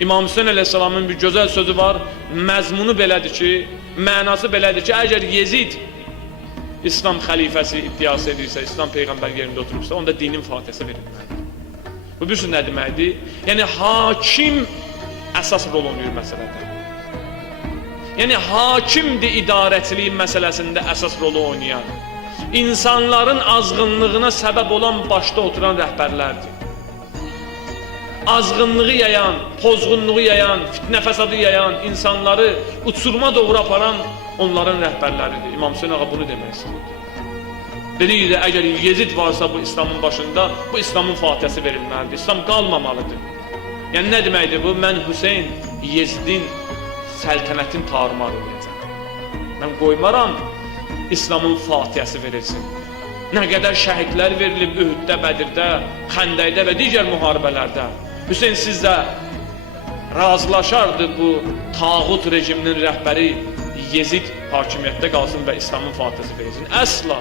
İmam Hüseyin əleyhissalamın bir gözəl sözü var, məzmunu belədir ki, mənası belədir ki, əgər Yezid İslam xəlifəsi iddiası edirsə, İslam Peyğəmbər yerində oturubsa, onda dinin fatihəsi verilməlidir. Bu bir sürü nə deməkdir? Yəni, hakim əsas rol oynayır məsələdə. Yəni, hakimdir idarəçiliyin məsələsində əsas rolu oynayan. İnsanların azğınlığına səbəb olan başda oturan rəhbərlərdir. Azğınlığı yayan, pozğunluğu yayan, fitnə fəsadı yayan, insanları uçuruma doğru aparan onların rəhbərləridir. İmam Hüseyin ağa bunu demək istəyir. Dediyi də, əgər Yezid varsa bu İslamın başında, bu İslamın fatihəsi verilməlidir. İslam qalmamalıdır. Yəni, nə deməkdir bu? Mən Hüseyin, Yezidin, səltənətin tarumar olacaq. Mən qoymaram, İslamın fatihəsi verilsin. Nə qədər şəhidlər verilib Ühuddə, Bədirdə, Xəndəkdə və digər müharibələrdə. Hüseyin sizdə razılaşardı bu tağut rejiminin rəhbəri Yezid hakimiyyətdə qalsın və İslamın fatihəsi verilsin. Əsla.